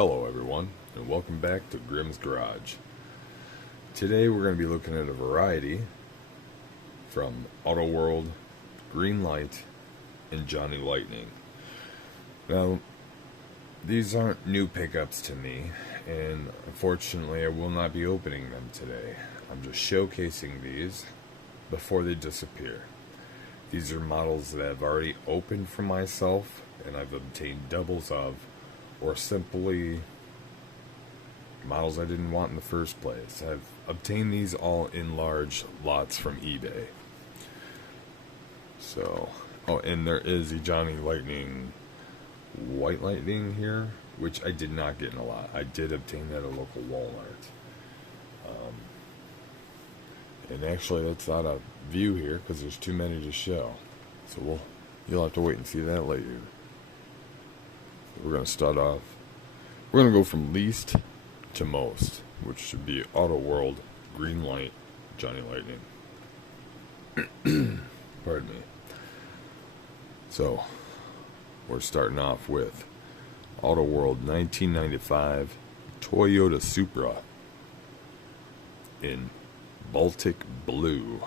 Hello everyone, and welcome back to Grimm's Garage. Today we're going to be looking at a variety from Auto World, Greenlight, and Johnny Lightning. Now, these aren't new pickups to me, and unfortunately I will not be opening them today. I'm just showcasing these before they disappear. These are models that I've already opened for myself, and I've obtained doubles of, or simply models I didn't want in the first place. I've obtained these all in large lots from eBay. So, oh, and there is a Johnny Lightning White Lightning here, which I did not get in a lot. I did obtain that at a local Walmart. And actually that's not a view here because there's too many to show. So you'll have to wait and see that later. We're going to start off. We're going to go from least to most, which should be Auto World, Greenlight, Johnny Lightning. Pardon me. So, we're starting off with Auto World 1995 Toyota Supra in Baltic Blue.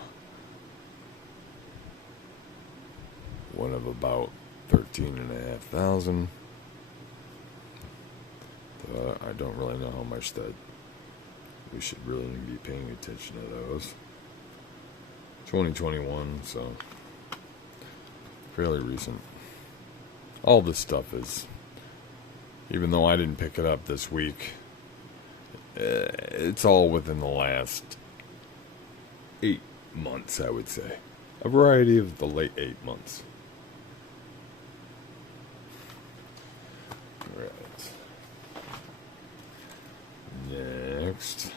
One of about 13,500. I don't really know how much that we should really be paying attention to those. 2021, so fairly recent. All this stuff is, even though I didn't pick it up this week, it's all within the last 8 months, I would say. A variety of the late 8 months. Alright. Next.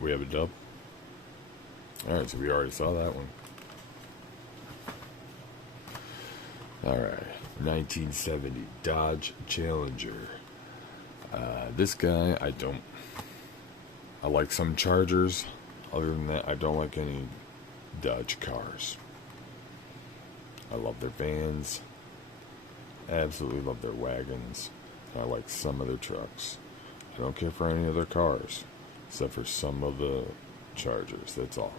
We have a dub. Alright, so we already saw that one. Alright. 1970 Dodge Challenger. This guy, I like some Chargers. Other than that, I don't like any Dodge cars. I love their vans. Absolutely love their wagons. I like some of their trucks. I don't care for any other cars, except for some of the Chargers. That's all.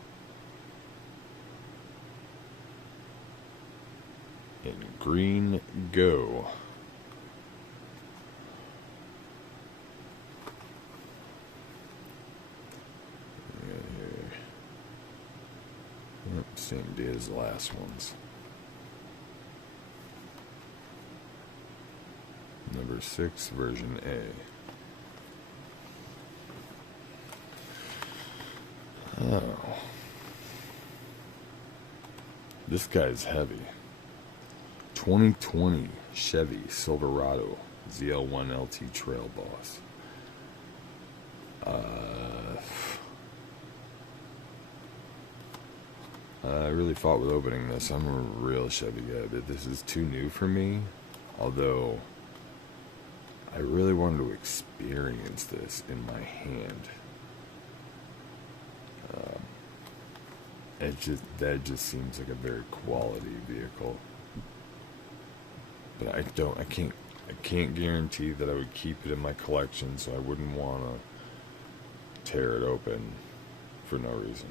In green, go. Yep, same day as the last ones. Number 6, version A. Oh. This guy's heavy. 2020 Chevy Silverado ZL1 LT Trail Boss. I really fought with opening this. I'm a real Chevy guy, but this is too new for me. Although I really wanted to experience this in my hand. That just seems like a very quality vehicle. But I can't guarantee that I would keep it in my collection, so I wouldn't want to tear it open for no reason.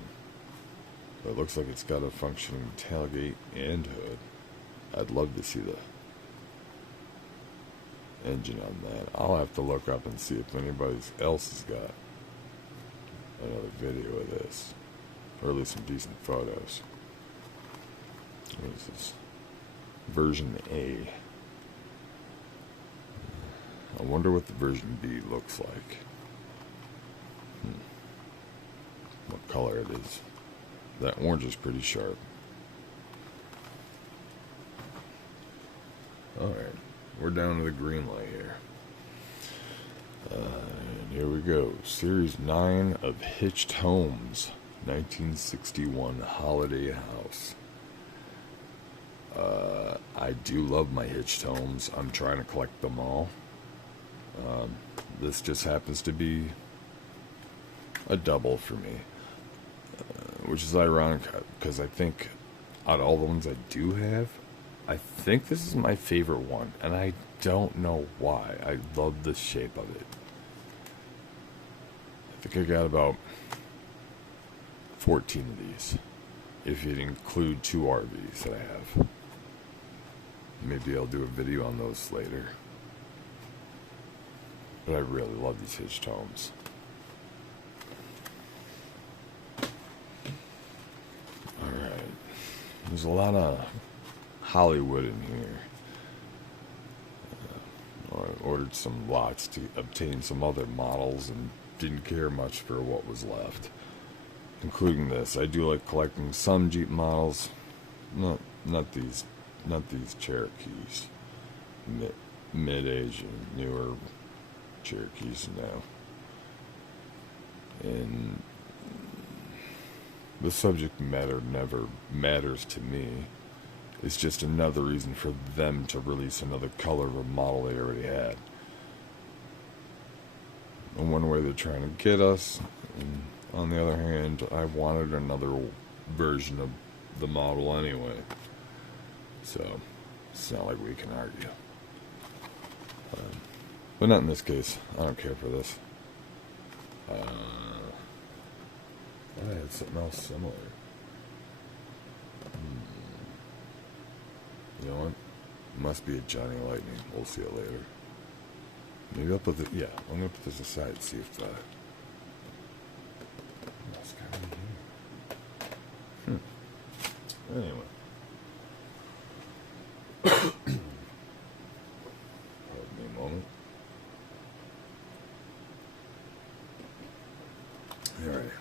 But it looks like it's got a functioning tailgate and hood. I'd love to see the engine on that. I'll have to look up and see if anybody else has got another video of this, or at least some decent photos. What is this? Version A. I wonder what the version B looks like. What color it is. That orange is pretty sharp. Alright, we're down to the green light here. And here we go. Series 9 of Hitchtones, 1961 Holiday House. I do love my Hitchtones. I'm trying to collect them all. This just happens to be a double for me. Which is ironic, because I think out of all the ones I do have, I think this is my favorite one, and I don't know why. I love the shape of it. I think I got about 14 of these, if you'd include 2 RVs that I have. Maybe I'll do a video on those later. But I really love these Hitchtones. Alright. There's a lot of Hollywood in here. I ordered some lots to obtain some other models and didn't care much for what was left, including this. I do like collecting some Jeep models, not these Cherokees, mid-age and newer Cherokees now. And the subject matter never matters to me. It's just another reason for them to release another color of a model they already had. In one way, they're trying to get us, and on the other hand, I wanted another version of the model anyway. So, it's not like we can argue. But not in this case. I don't care for this. I had something else similar. You know what? Must be a Johnny Lightning. We'll see it later. Maybe I'll put this... Yeah, I'm going to put this aside and see if... What's got in here? Anyway. Hold me a moment. Alright.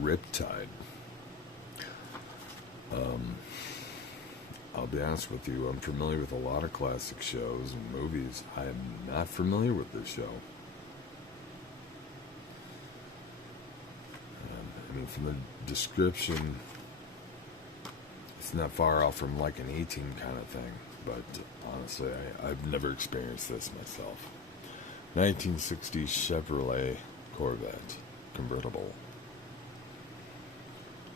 Riptide. I'll be honest with you, I'm familiar with a lot of classic shows and movies. I am not familiar with this show. I mean, from the description, it's not far off from like an 18 kind of thing. But honestly, I've never experienced this myself. 1960 Chevrolet Corvette convertible.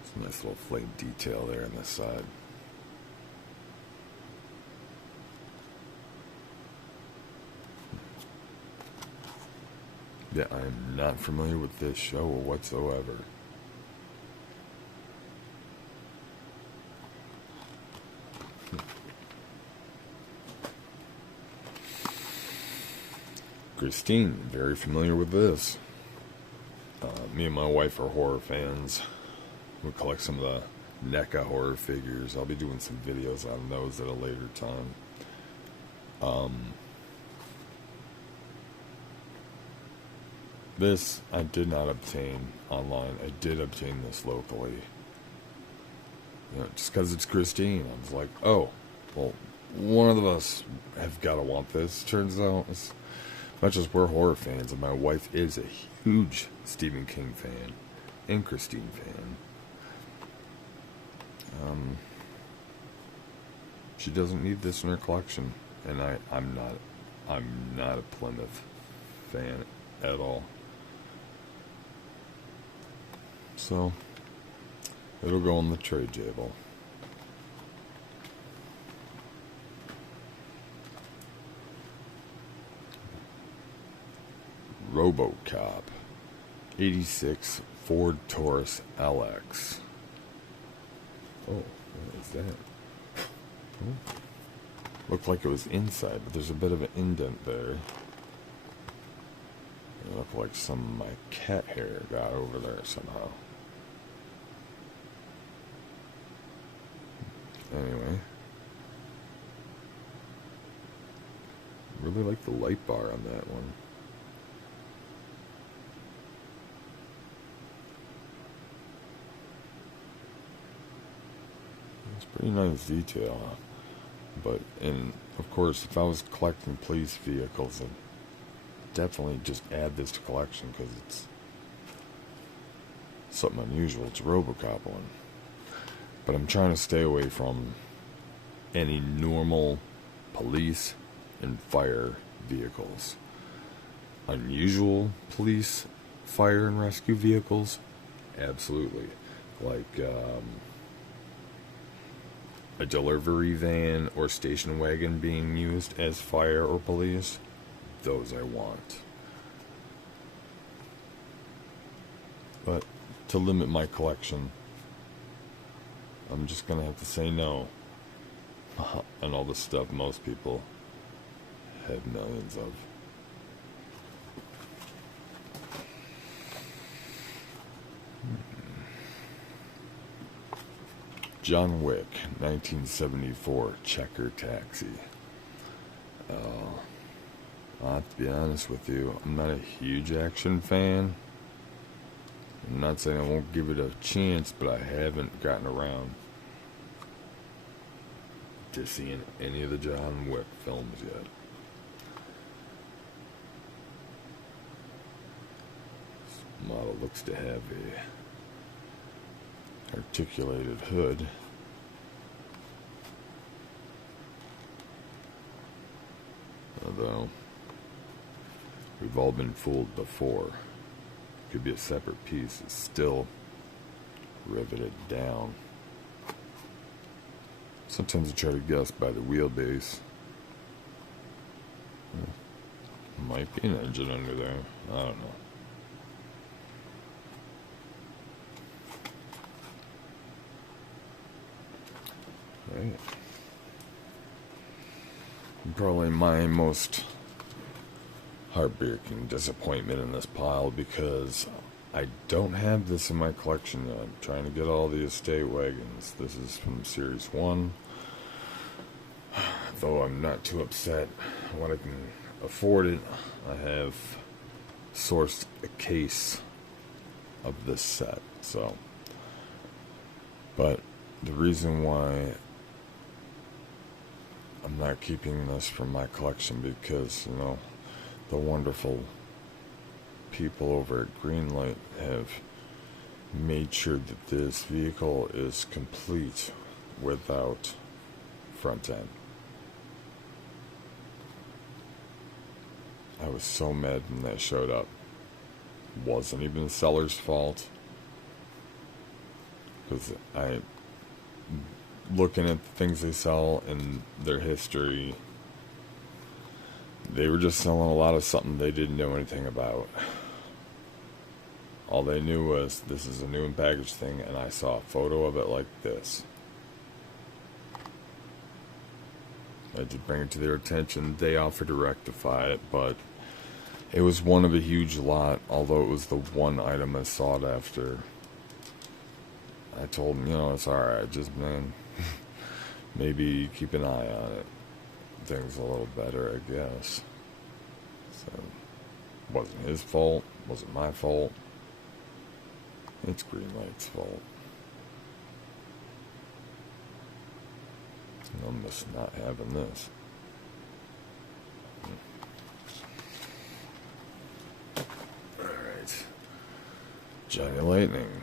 It's a nice little flame detail there on the side. Yeah, I am not familiar with this show whatsoever. Christine, very familiar with this. Me and my wife are horror fans. We collect some of the NECA horror figures. I'll be doing some videos on those at a later time. This I did not obtain online. I did obtain this locally. You know, just because it's Christine, I was like, oh, well, one of us have got to want this. Turns out, it's not just we're horror fans, and my wife is a huge Stephen King fan and Christine fan. She doesn't need this in her collection, and I'm not a Plymouth fan at all. So, it'll go on the trade table. Robocop 86 Ford Taurus LX. Oh, what is that? Oh. Looked like it was inside, but there's a bit of an indent there. It looked like some of my cat hair got over there somehow. Anyway. Really like the light bar on that one. It's pretty nice detail, huh? But, and of course, if I was collecting police vehicles, I'd definitely just add this to collection because it's something unusual. It's a Robocop one. But I'm trying to stay away from any normal police and fire vehicles. Unusual police, fire, and rescue vehicles? Absolutely. Like, a delivery van or station wagon being used as fire or police, those I want. But to limit my collection, I'm just gonna have to say no on all the stuff most people have millions of. John Wick, 1974 Checker Taxi. I'll have to be honest with you, I'm not a huge action fan. I'm not saying I won't give it a chance, but I haven't gotten around to seeing any of the John Wick films yet. This model looks to have a articulated hood. Although we've all been fooled before. Could be a separate piece. It's still riveted down. Sometimes I try to guess by the wheelbase. Might be an engine under there. I don't know. Right. Probably my most heartbreaking disappointment in this pile, because I don't have this in my collection yet. I'm trying to get all the estate wagons. This is from Series 1. Though I'm not too upset when I can afford it, I have sourced a case of this set. So, but the reason why I'm not keeping this from my collection, because, you know, the wonderful people over at Greenlight have made sure that this vehicle is complete without front end. I was so mad when that showed up. It wasn't even the seller's fault, because looking at the things they sell and their history, they were just selling a lot of something they didn't know anything about. All they knew was, this is a new and packaged thing, and I saw a photo of it like this. I did bring it to their attention. They offered to rectify it, but it was one of a huge lot, although it was the one item I sought after. I told them, you know, it's alright, just, man, maybe keep an eye on it. Things a little better, I guess. So, wasn't his fault, wasn't my fault. It's Greenlight's fault. I'm just not having this. Alright. Johnny Lightning.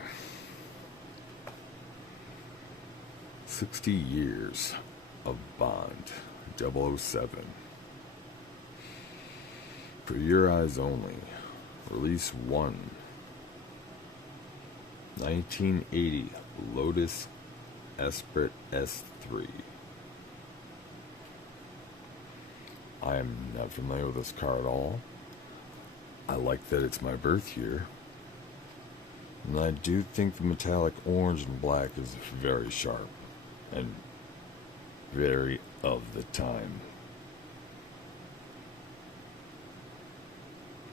60 years of Bond. 007. For your eyes only. Release 1. 1980 Lotus Esprit S3. I am not familiar with this car at all. I like that it's my birth year. And I do think the metallic orange and black is very sharp and very of the time.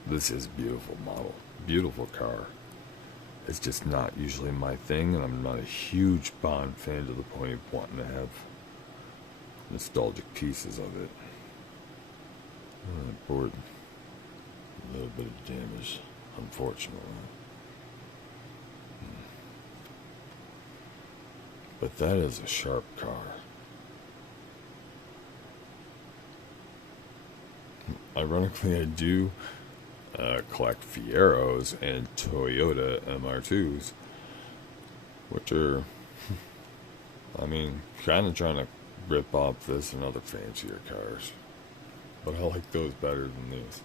This is a beautiful model, beautiful car. It's just not usually my thing, and I'm not a huge Bond fan to the point of wanting to have nostalgic pieces of it. Board, a little bit of damage, unfortunately. But that is a sharp car. Ironically, I do collect Fieros and Toyota MR2s, which are, I mean, kind of trying to rip off this and other fancier cars. But I like those better than these.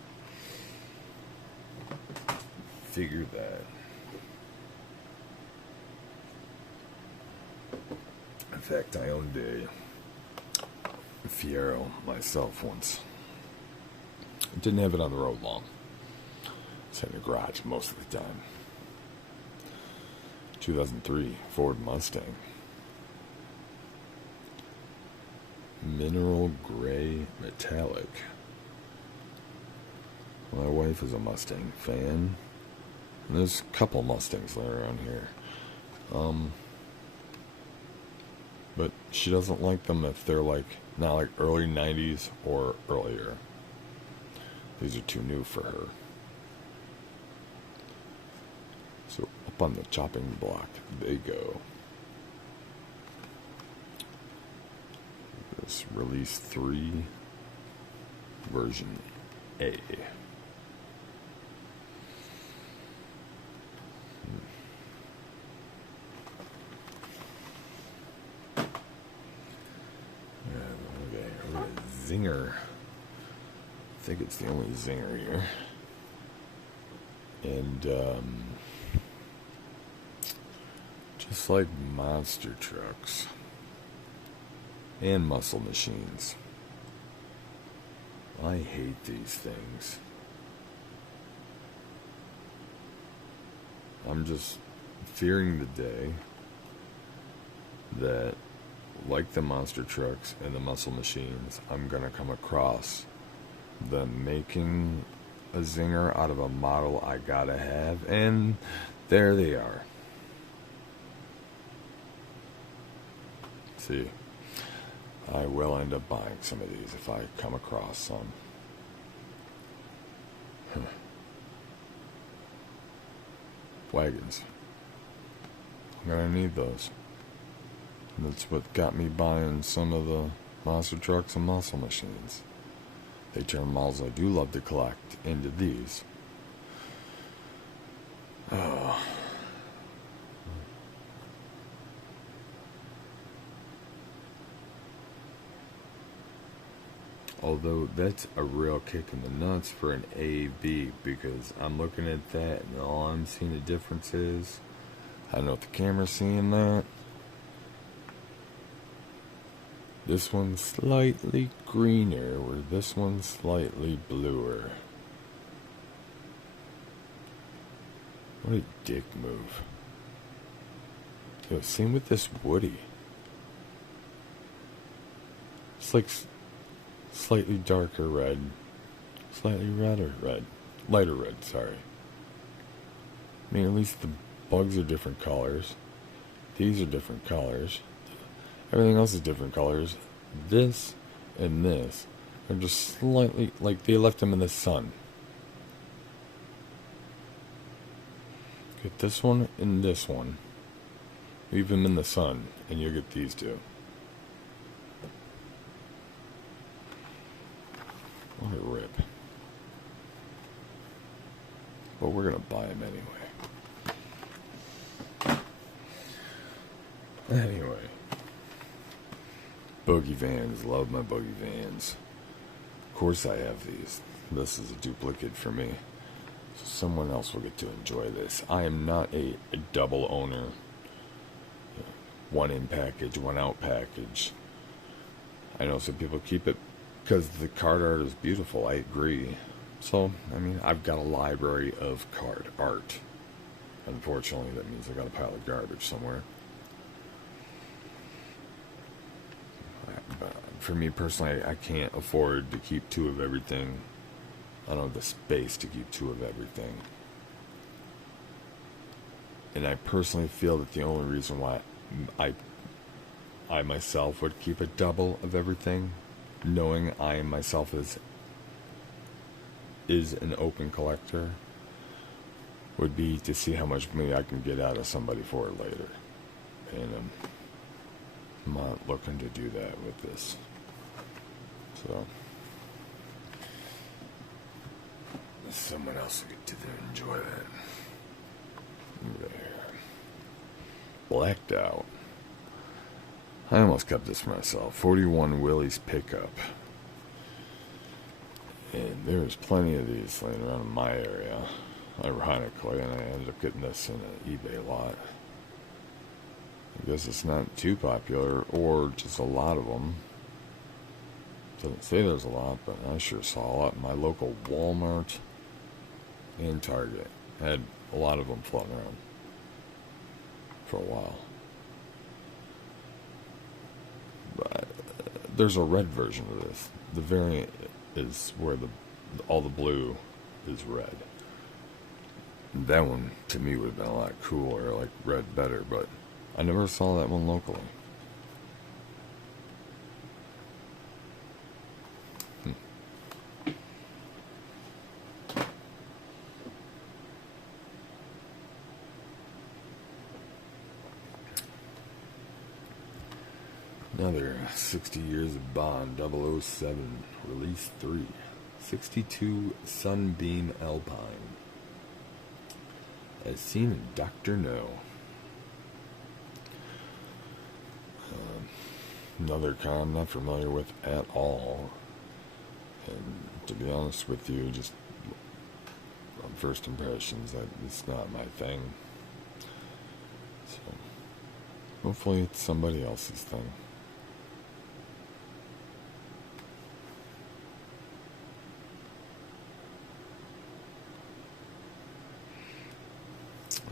Figure that. fact, I owned a Fiero myself once. Didn't have it on the road long. It's in the garage most of the time. 2003 Ford Mustang. Mineral gray metallic. My wife is a Mustang fan. And there's a couple Mustangs that are around here. But she doesn't like them if they're not like early 90s or earlier. These are too new for her. So up on the chopping block they go. This release 3 version A. Zinger. I think it's the only Zinger here. And just like monster trucks and muscle machines, I hate these things. I'm just fearing the day that, like the monster trucks and the muscle machines, I'm gonna come across them making a Zinger out of a model I gotta have, and there they are. See, I will end up buying some of these if I come across some. Wagons. I'm gonna need those. That's what got me buying some of the monster trucks and muscle machines. They turn models I do love to collect into these. Oh. Although that's a real kick in the nuts for an AV, because I'm looking at that and all I'm seeing the difference is, I don't know if the camera's seeing that. This one's slightly greener, where this one's slightly bluer. What a dick move. Yo, same with this Woody. It's like slightly darker red, slightly redder red, lighter red, sorry. I mean, at least the bugs are different colors. These are different colors. Everything else is different colors. This and this are just slightly, like they left them in the sun. Get this one and this one. Leave them in the sun, and you'll get these two. What a rip. But we're gonna buy them anyway. Anyway. Boogie vans. Love my Boogie vans. Of course I have these. This is a duplicate for me. So someone else will get to enjoy this. I am not a double owner. One in package, one out package. I know some people keep it because the card art is beautiful. I agree. So, I mean, I've got a library of card art. Unfortunately, that means I got a pile of garbage somewhere. But for me personally, I can't afford to keep two of everything. I don't have the space to keep two of everything. And I personally feel that the only reason why I myself would keep a double of everything, knowing I myself is an open collector, would be to see how much money I can get out of somebody for it later. And I'm not looking to do that with this. So someone else will get to enjoy that. There. Blacked out. I almost kept this for myself. 41 Willys Pickup. And there's plenty of these laying around in my area, ironically, and I ended up getting this in an eBay lot. I guess it's not too popular, or just a lot of them. Doesn't say there's a lot, but I sure saw a lot in my local Walmart and Target. I had a lot of them floating around for a while. But there's a red version of this. The variant is where all the blue is red. That one, to me, would have been a lot cooler, like red better, but I never saw that one locally. Another 60 Years of Bond, 007, Release 3, 62 Sunbeam Alpine, as seen in Dr. No. Another car I'm not familiar with at all, and to be honest with you, just on first impressions, it's not my thing. So hopefully it's somebody else's thing.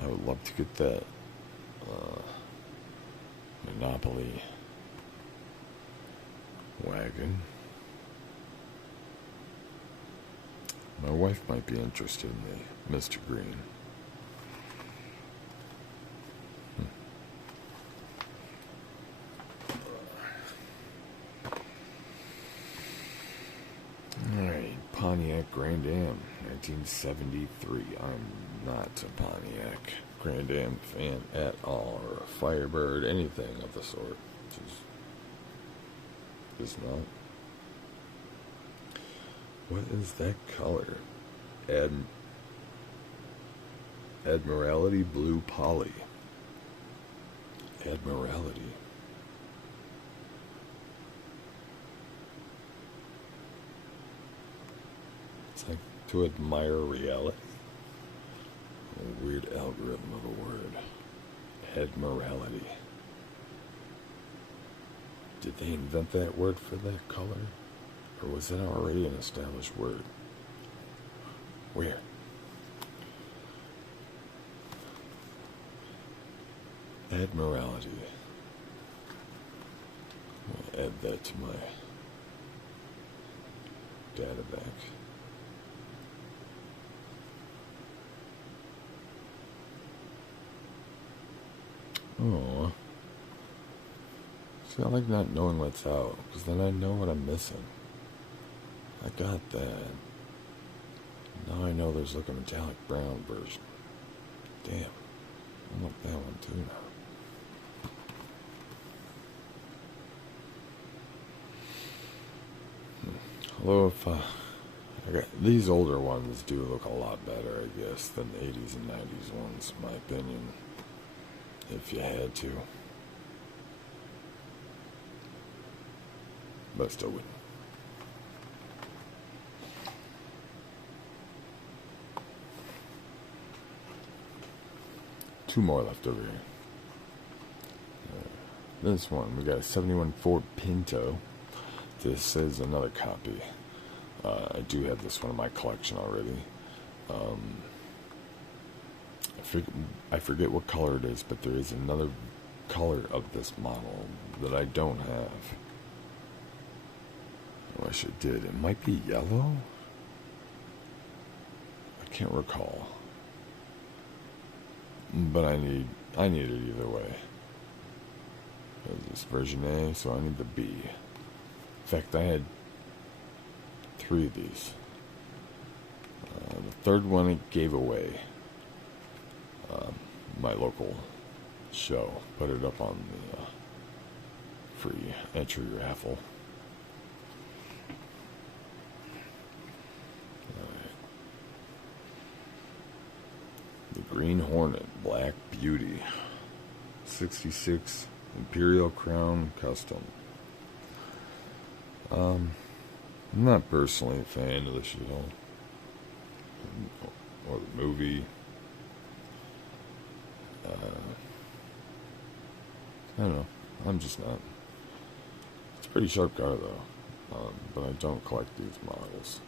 I would love to get that Monopoly wagon. My wife might be interested in the Mr. Green. Alright, Pontiac Grand Am, 1973. I'm not a Pontiac Grand Am fan at all, or a Firebird, anything of the sort. Just not. What is that color? Admiralty Blue Poly. Admiralty. It's like to admire reality. A weird algorithm of a word. Admiralty. Did they invent that word for that color? Or was it already an established word? Where? Admiralty. I'll add that to my data bank. Oh. See, I like not knowing what's out, because then I know what I'm missing. I got that. Now I know there's like a metallic brown version. Damn. I want that one too now. Although if these older ones do look a lot better, I guess, than the 80s and 90s ones, in my opinion. If you had to. But still wouldn't. Two more left over here. This one, we got a 71 Ford Pinto. This is another copy. I do have this one in my collection already. I forget what color it is, but there is another color of this model that I don't have. I wish it did. It might be yellow? I can't recall. But I need it either way. This is version A, so I need the B. In fact, I had 3 of these. The third one it gave away. My local show put it up on the free entry raffle. The Green Hornet Black Beauty 66 Imperial Crown Custom. I'm not personally a fan of the show or the movie. I don't know. I'm just not. It's a pretty sharp car though, but I don't collect these models.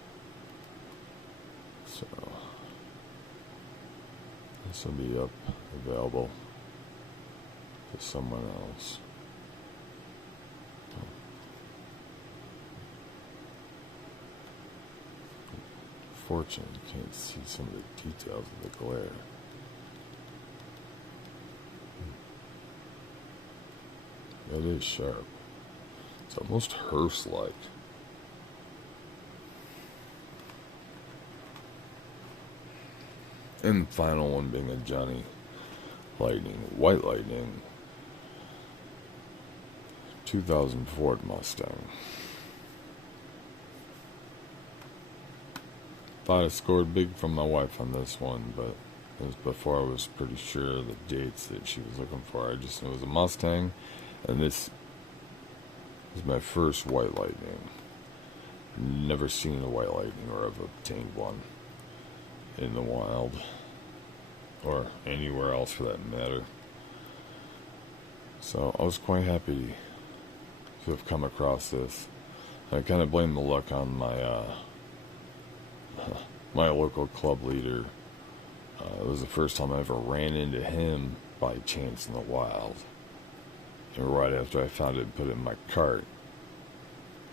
So this will be available to someone else. Fortunately, you can't see some of the details of the glare. That is sharp. It's almost hearse-like. And the final one being a Johnny Lightning, White Lightning, 2000 Ford Mustang. Thought I scored big from my wife on this one, but it was before I was pretty sure of the dates that she was looking for. I just knew it was a Mustang, and this is my first White Lightning. Never seen a White Lightning or have obtained one in the wild, or anywhere else for that matter. So I was quite happy to have come across this. I kind of blame the luck on my local club leader. It was the first time I ever ran into him by chance in the wild. And right after I found it and put it in my cart,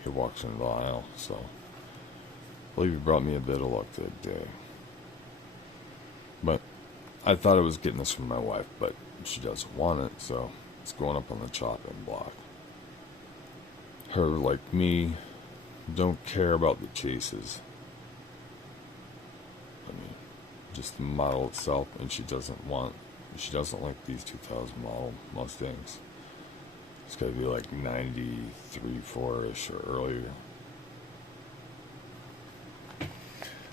he walks into the aisle. So I believe he brought me a bit of luck that day. But I thought I was getting this from my wife, but she doesn't want it, so it's going up on the chopping block. Her, like me, don't care about the chases. I mean, just the model itself, and she doesn't like these 2000 model Mustangs. It's got to be like 93, 4-ish or earlier.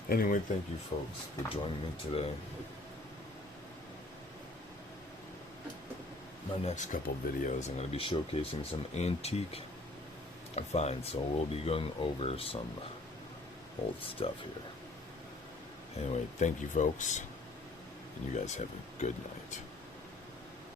Anyway, thank you folks for joining me today. My next couple videos, I'm going to be showcasing some antique I find, so we'll be going over some old stuff here. Anyway, thank you folks, and you guys have a good night.